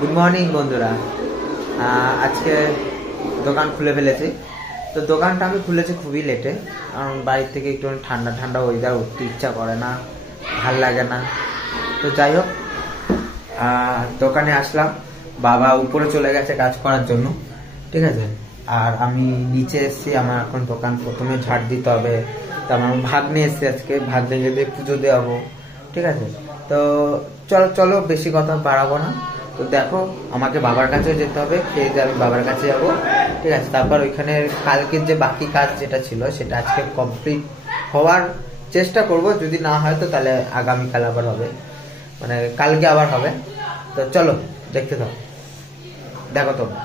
Good morning बंधुरा आज के दोकान खुले फेलेছি तो दोकानটা আমি খুলেছি খুবই লেটে কারণ বাইরে থেকে একটু ঠান্ডা ঠান্ডা ওয়েদার উঠতে ইচ্ছা করে না ভালো লাগে না তো যাই হোক দোকানে আসলাম বাবা উপরে চলে গেছে কাজ করার জন্য ঠিক আছে আর আমি নিচে এসেছি আমার এখন দোকান প্রথমে ঝাড় দিতে হবে তো আমার ভাগ্নে এসেছে আজকে ভাগ্নে গিয়ে পুজো দেওয়াবো ঠিক আছে তো চলো চলো বেশি কথা বাড়াবো না তো দেখো আমাকে বাবার কাছে যেতে হবে খেয়ে দিয়ে আমি বাবার কাছে যাবো ঠিক আছে তারপর ওইখানে কালকের যে বাকি কাজ যেটা ছিল সেটা আজকে কমপ্লিট হওয়ার চেষ্টা করব যদি না হয় তো তাহলে আগামীকাল আবার হবে মানে কালকে আবার হবে তো চলো দেখতে থাকো দেখো তোমরা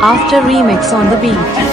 After remix on the beat.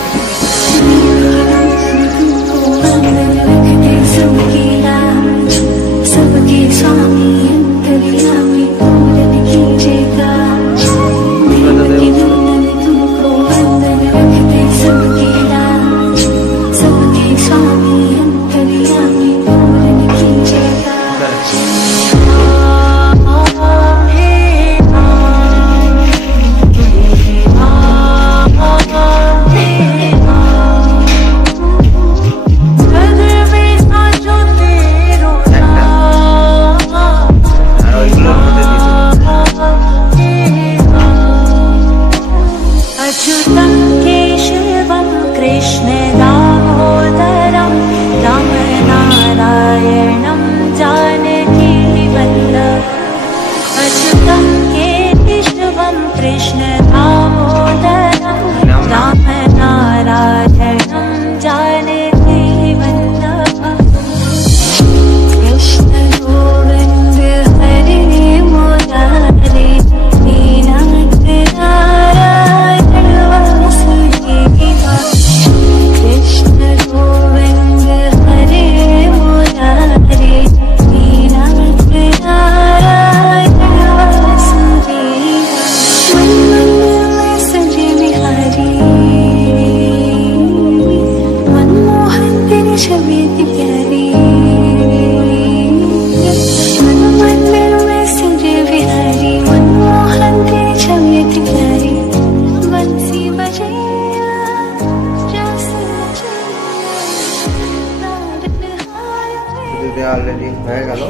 হয়ে গেল।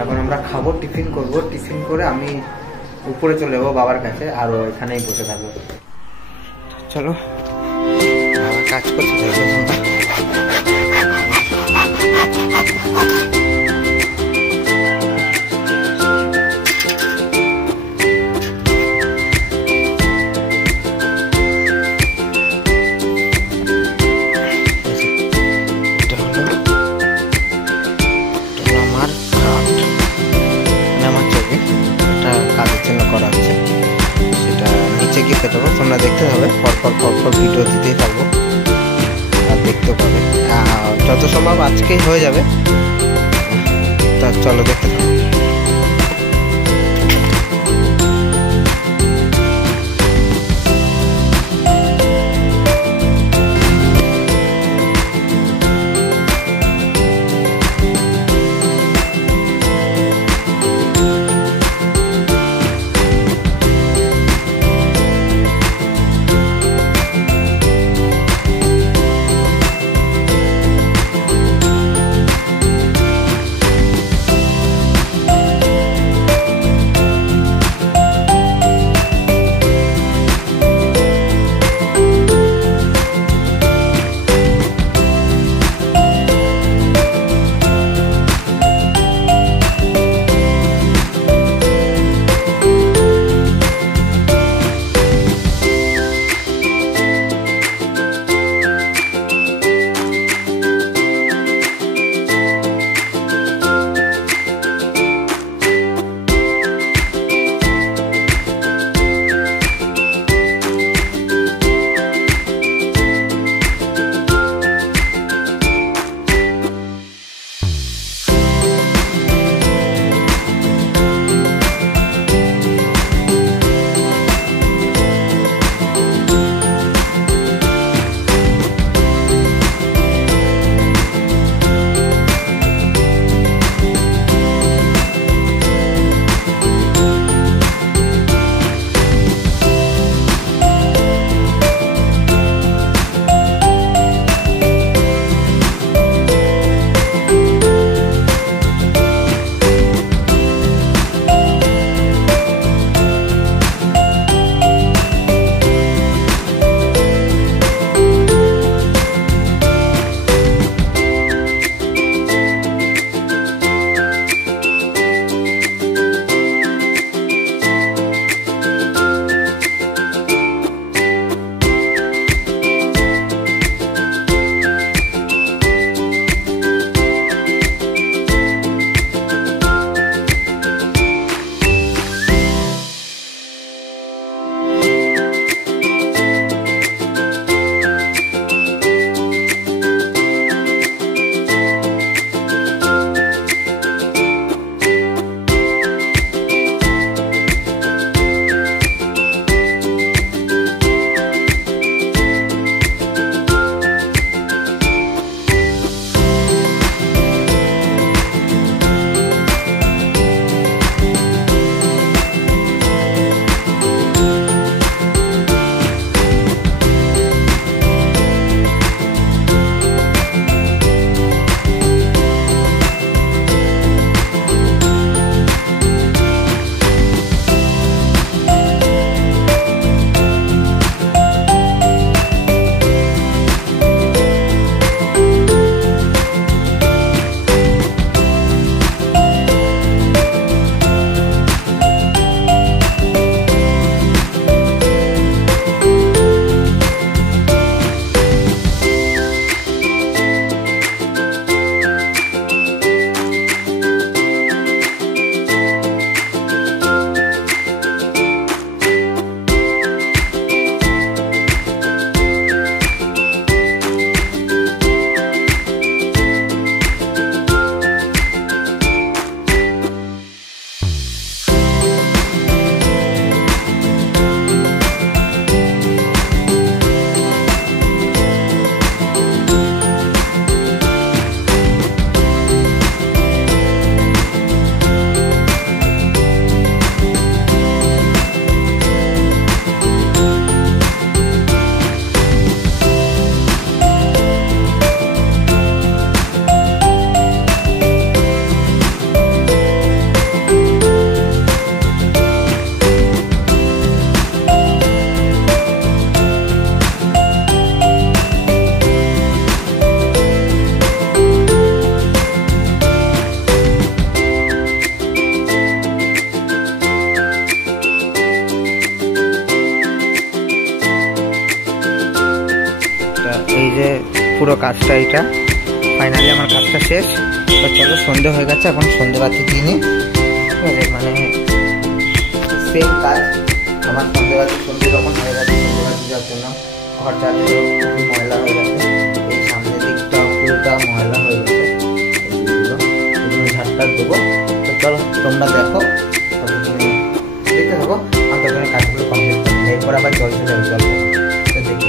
এখন আমরা খাবো, টিফিন করব, টিফিন করে আমি উপরে চলে যাবো বাবার কাছে, আর ও এখানেই বসে থাকবো। চলো, বাবা কাজ করছে। তোমরা দেখতে হবে, পরপর ভিডিও দিতেই থাকবো আর দেখতে পাবে, যত সম্ভব আজকেই হয়ে যাবে। তা চলো দেখতে থাকো। যে পুরো কাজটা, এটা ফাইনালি আমার কাজটা শেষ। তো চলো, সন্ধে হয়ে গেছে, এখন সন্ধেবাতি কিনি। ঠিক আছে, মানে সেম কাজ আমার, সন্ধে যখন হয়ে গেছে, সন্ধেবাতি যাওয়ার জন্য ঘর চারদিকে খুবই ময়লা হয়ে গেছে। এই সামনের দিকটা পুরোটা ময়লা হয়ে গেছে, ঝাড়টা দেবো। তো চলো তোমরা দেখো, তুমি দেখতে থাকো, আমি তখন কাজগুলো কমপ্লিট করবো, এরপর আবার জল চলে যাবে, জল দেখতে।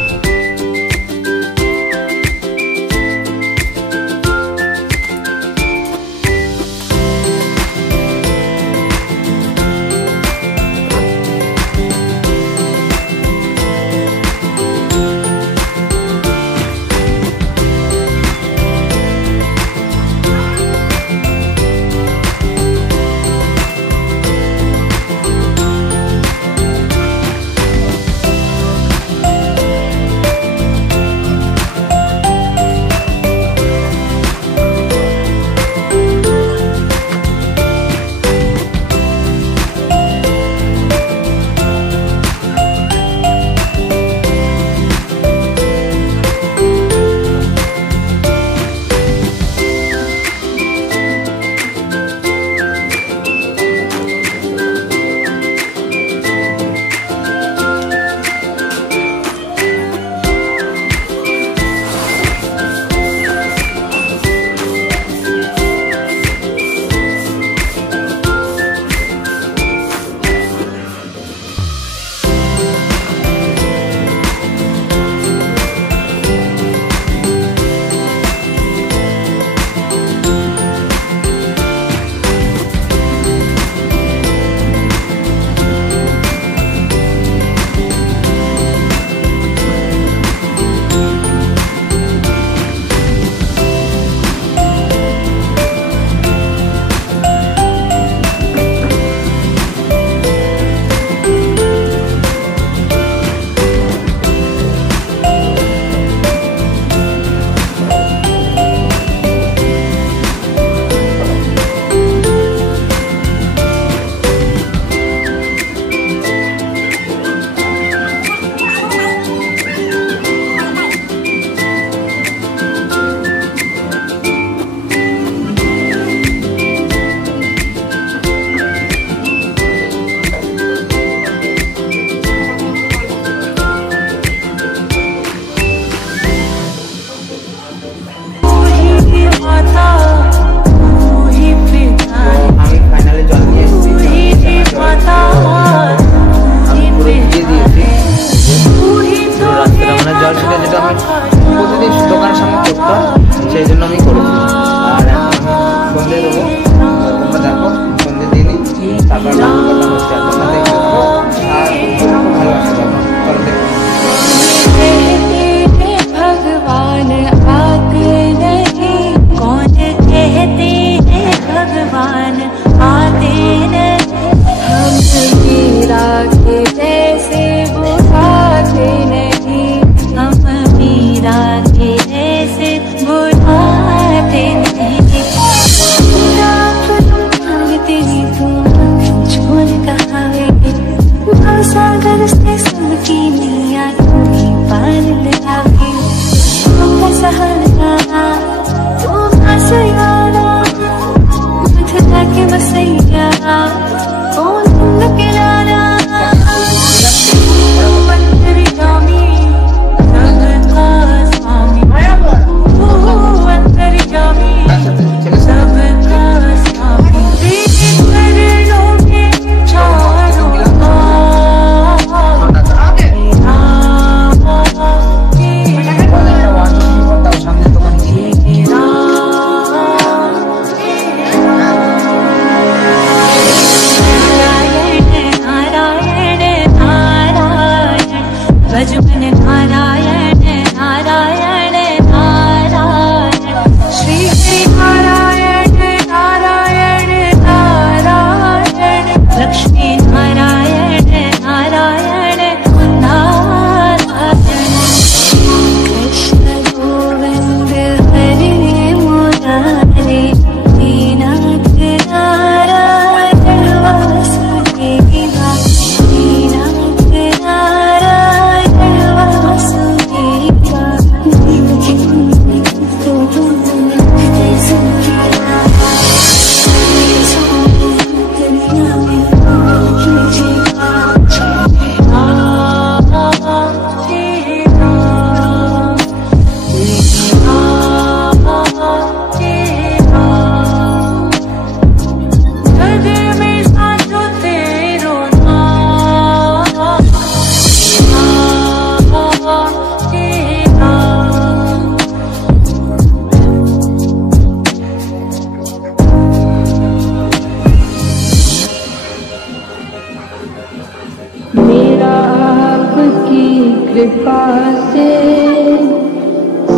कृपा से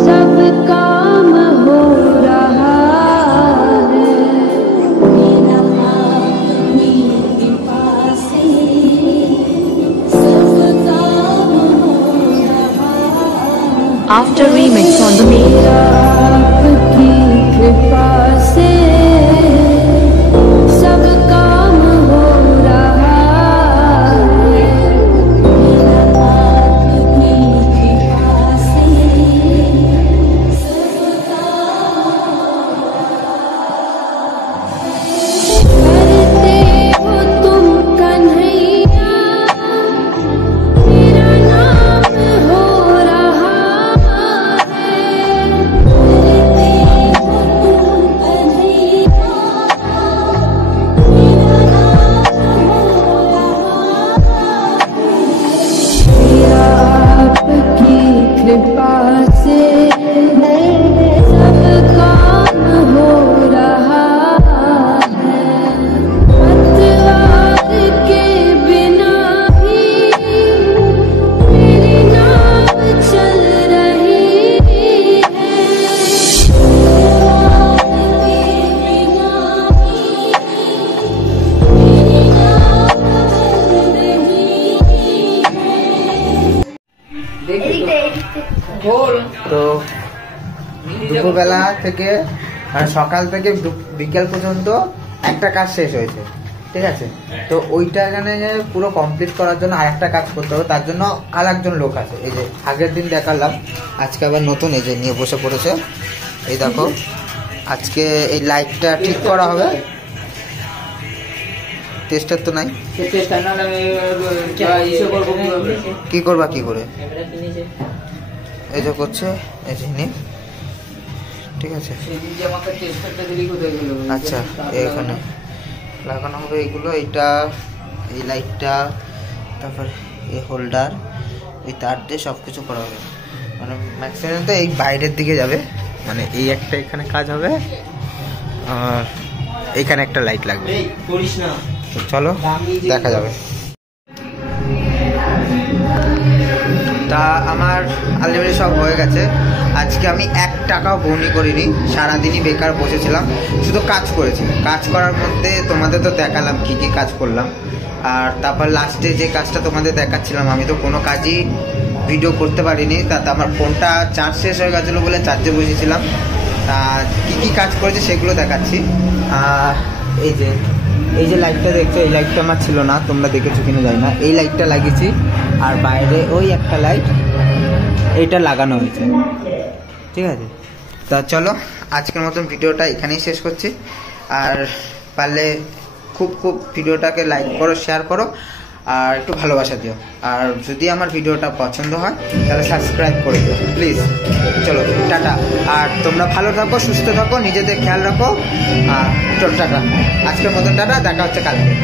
सब काम हो रहा है। मेरा अपनी कृपा से सब काम हो रहा है। After remix on the beat. मेरा आपकी कृपा से सब काम हो रहा है। मेरा आपकी कृपा से सब करते हो तुम कन्हैया, मेरा नाम हो रहा है। करते हो तुम कन्हैया, मेरा नाम हो रहा है। मेरा आपकी कृपा से सब काम हो रहा है। पतवार के बिना भी मेरी नाव चल रही है। पतवार के बिना भी मेरी नाव चल रही है। তো দুপুরবেলা থেকে মানে সকাল থেকে বিকেল পর্যন্ত একটা কাজ শেষ হয়েছে, ঠিক আছে। তো ওইটা এখানে পুরো কমপ্লিট করার জন্য আর একটা কাজ করতে হবে, তার জন্য আর একজন লোক আছে। এই যে আগের দিন দেখালাম, আজকে আবার নতুন এই যে নিয়ে বসে পড়েছে। এই দেখো, আজকে এই লাইটটা ঠিক করা হবে। টেস্টার তো নাই, কি করবা কি করে এই যে করছে এই যে নে, ঠিক আছে। আচ্ছা এখানে লাগানো হবে এইগুলো, এইটা এই লাইটটা, তারপর এই হোল্ডার, এই তার দিয়ে সব কিছু করা হবে। মানে ম্যাক্সিমাম তো এই বাইরের দিকে যাবে, মানে এই একটা এখানে কাজ হবে আর এইখানে একটা লাইট লাগবে। তো চলো দেখা যাবে। তা আমার আলটিমেটলি সব হয়ে গেছে। আজকে আমি 1 টাকাও বউনি করিনি, সারাদিনই বেকার বসেছিলাম, শুধু কাজ করেছি। কাজ করার মধ্যে তোমাদের তো দেখালাম কি কি কাজ করলাম, আর তারপর লাস্টে যে কাজটা তোমাদের দেখাচ্ছিলাম, আমি তো কোনো কাজই ভিডিও করতে পারিনি। তাতে আমার ফোনটা চার্জ শেষ হয়ে গেছিলো বলে চার্জে বসেছিলাম। তা কী কী কাজ করেছি সেগুলো দেখাচ্ছি। এই যে লাইটটা দেখছো, এই লাইটটা আমার ছিল না, তোমরা দেখেছো কিনা জানি না। এই লাইটটা লাগিয়েছি, আর বাইরে ওই একটা লাইট এইটা লাগানো হয়েছে, ঠিক আছে। তা চলো আজকের মতন ভিডিওটা এখানেই শেষ করছি। আর পারলে খুব ভিডিওটাকে লাইক করো, শেয়ার করো, আর একটু ভালোবাসা দিও। আর যদি আমার ভিডিওটা পছন্দ হয় তাহলে সাবস্ক্রাইব করে দিও প্লিজ। চলো টাটা। আর তোমরা ভালো থাকো, সুস্থ থাকো, নিজেদের খেয়াল রাখো। আর চলো টাটা, আজকের মতন টাটা, দেখা হচ্ছে কালকে।